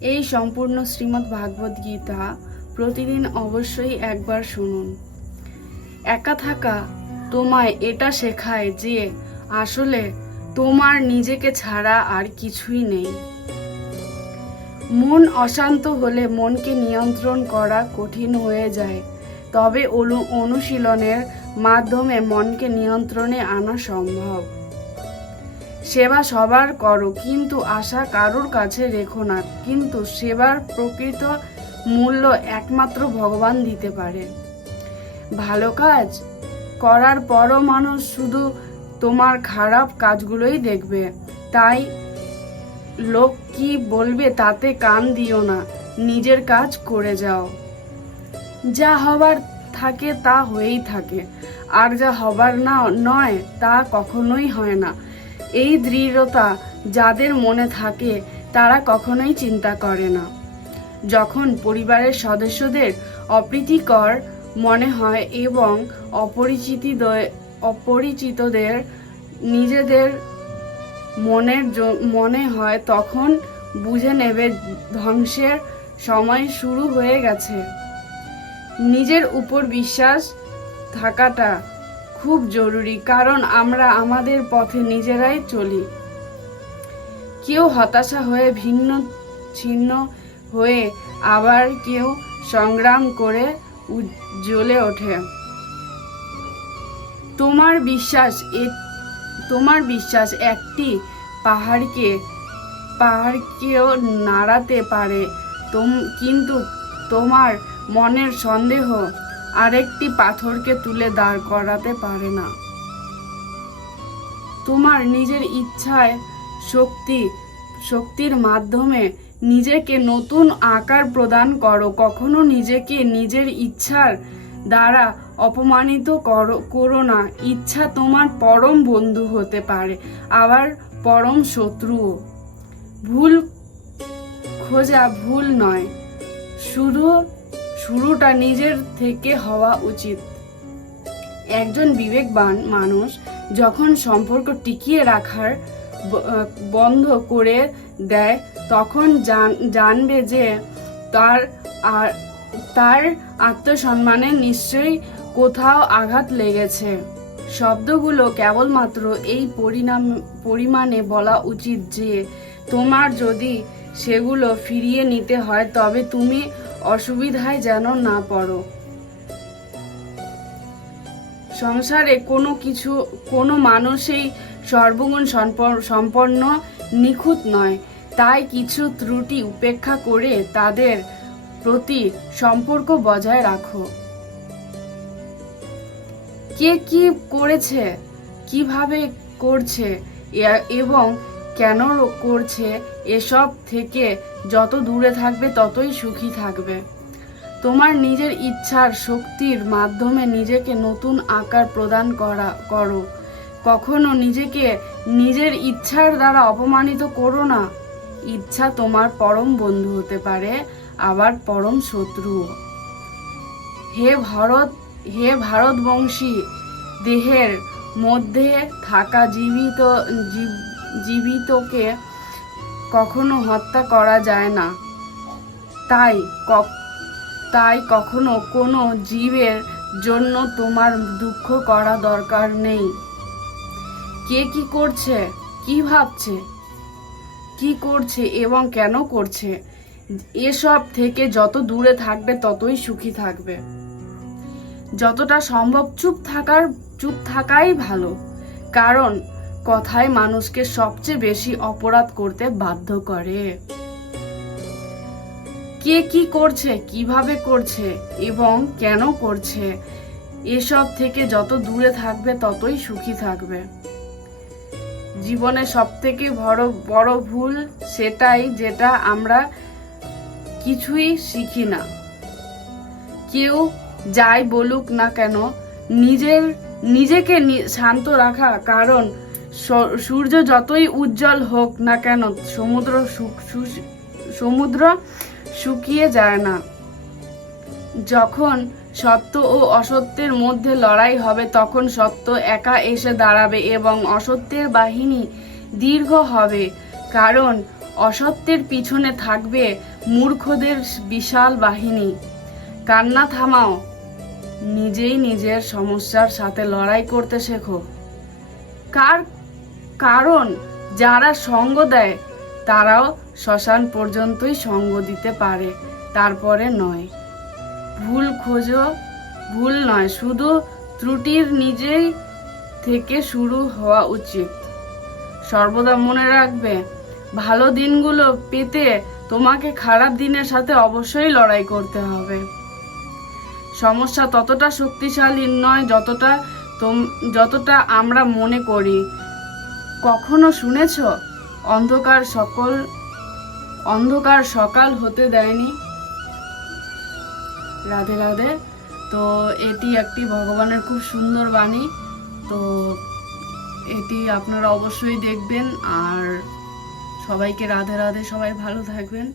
এই সম্পূর্ণ শ্রীমদ্ ভাগবত গীতা প্রতিদিন অবশ্যই একবার শুনুন। একা থাকা তোমায় এটা শেখায় যে আসলে তোমার নিজেকে ছাড়া আর কিছুই নেই। মন অশান্ত হলে মনকে নিয়ন্ত্রণ করা কঠিন হয়ে যায়, তবে অনুশীলনের মাধ্যমে মনকে নিয়ন্ত্রণে আনা সম্ভব। সেবা সবার করো, কিন্তু আশা কারোর কাছে রেখো না। কিন্তু সেবার প্রকৃত মূল্য একমাত্র ভগবান দিতে পারে। ভালো কাজ করার পরও মানুষ শুধু তোমার খারাপ কাজগুলোই দেখবে, তাই লোক কি বলবে তাতে কান দিও না, নিজের কাজ করে যাও। যা হবার থাকে তা হয়েই থাকে, আর যা হবার না নয় তা কখনোই হয় না। এই দৃঢ়তা যাদের মনে থাকে তারা কখনোই চিন্তা করে না। যখন পরিবারের সদস্যদের অপ্রীতিকর মনে হয় এবং অপরিচিতদের নিজেদের মনে হয়, তখন বুঝে নেবে ধ্বংসের সময় শুরু হয়ে গেছে। নিজের উপর বিশ্বাস থাকাটা খুব জরুরি, কারণ আমরা আমাদের পথে নিজেরাই চলি। কেউ হতাশা হয়ে ভিন্ন ছিন্ন হয়ে, আবার কেউ সংগ্রাম করে জ্বলে ওঠে। তোমার বিশ্বাস একটি পাহাড়কেও নাড়াতে পারে, কিন্তু তোমার মনের সন্দেহ আরেকটি পাথরকে তুলে দাঁড় করাতে পারে না। তোমার নিজের ইচ্ছায় শক্তির মাধ্যমে নিজেকে নতুন আকার প্রদান করো। কখনো নিজেকে নিজের ইচ্ছার দ্বারা অপমানিত করো না। ইচ্ছা তোমার পরম বন্ধু হতে পারে, আবার পরম শত্রুও। ভুল খোঁজা ভুল নয়, শুরুটা নিজের থেকে হওয়া উচিত। একজন বিবেকবান মানুষ যখন সম্পর্ক টিকিয়ে রাখার বন্ধ করে দেয়, তখন জানবে যে তার আত্মসম্মানে নিশ্চয়ই কোথাও আঘাত লেগেছে। শব্দগুলো কেবলমাত্র এই পরিমাণে বলা উচিত যে তোমার যদি সেগুলো ফিরিয়ে নিতে হয়, তবে তুমি অসুবিধায় যেন না পড়ো। সংসারে কোনো মানুষই সর্বগুণ সম্পন্ন নিখুঁত নয়, তাই কিছু ত্রুটি উপেক্ষা করে তাদের প্রতি সম্পর্ক বজায় রাখো। কে কি করেছে, কিভাবে করছে এবং কেন করছে, এসব থেকে যত দূরে থাকবে ততই সুখী থাকবে। তোমার নিজের ইচ্ছার শক্তির মাধ্যমে নিজেকে নতুন আকার প্রদান করো। কখনো নিজেকে নিজের ইচ্ছার দ্বারা অপমানিত করো না। ইচ্ছা তোমার পরম বন্ধু হতে পারে, আবার পরম শত্রুও। হে ভারতবংশী, দেহের মধ্যে থাকা জীবিতকে কখনো হত্যা করা যায় না, তাই কখনো কোনো জীবের জন্য তোমার দুঃখ করা দরকার নেই। কে কি করছে, কি ভাবছে, কি করছে এবং কেন করছে, এসব থেকে যত দূরে থাকবে ততই সুখী থাকবে। যতটা সম্ভব চুপ থাকাই ভালো, কারণ কথাই মানুষকে সবচেয়ে বেশি অপরাধ করতে বাধ্য করে। কে কি করছে, কিভাবে করছে এবং কেন করছে, এসব থেকে যত দূরে থাকবে ততই সুখী থাকবে। জীবনে সবথেকে বড় ভুল সেটাই যেটা আমরা কিছুই শিখি না। কেউ যাই বলুক না কেন, নিজেকে শান্ত রাখা, কারণ সূর্য যতই উজ্জ্বল হোক না কেন সমুদ্র শুকিয়ে যায় না। যখন সত্য ও অসত্যের মধ্যে লড়াই হবে, তখন সত্য একা এসে দাঁড়াবে এবং অসত্যের বাহিনী দীর্ঘ হবে, কারণ অসত্যের পিছনে থাকবে মূর্খদের বিশাল বাহিনী। কান্না থামাও, নিজেই নিজের সমস্যার সাথে লড়াই করতে শেখো। কারণ যারা সঙ্গ দেয় তারাও শ্মশান পর্যন্তই সঙ্গ দিতে পারে, তারপরে নয়। ভুল খোঁজো, ভুল নয়, শুধু ত্রুটির নিজেই থেকে শুরু হওয়া উচিত। সর্বদা মনে রাখবে, ভালো দিনগুলো পেতে তোমাকে খারাপ দিনের সাথে অবশ্যই লড়াই করতে হবে। সমস্যা ততটা শক্তিশালী নয় যতটা আমরা মনে করি। কখনো শুনেছ অন্ধকার সকাল হতে দেয়নি? রাধে রাধে। তো এটি একটি ভগবানের খুব সুন্দর বাণী। তো এটি আপনারা অবশ্যই দেখবেন। আর সবাইকে রাধে রাধে, সবাই ভালো থাকবেন।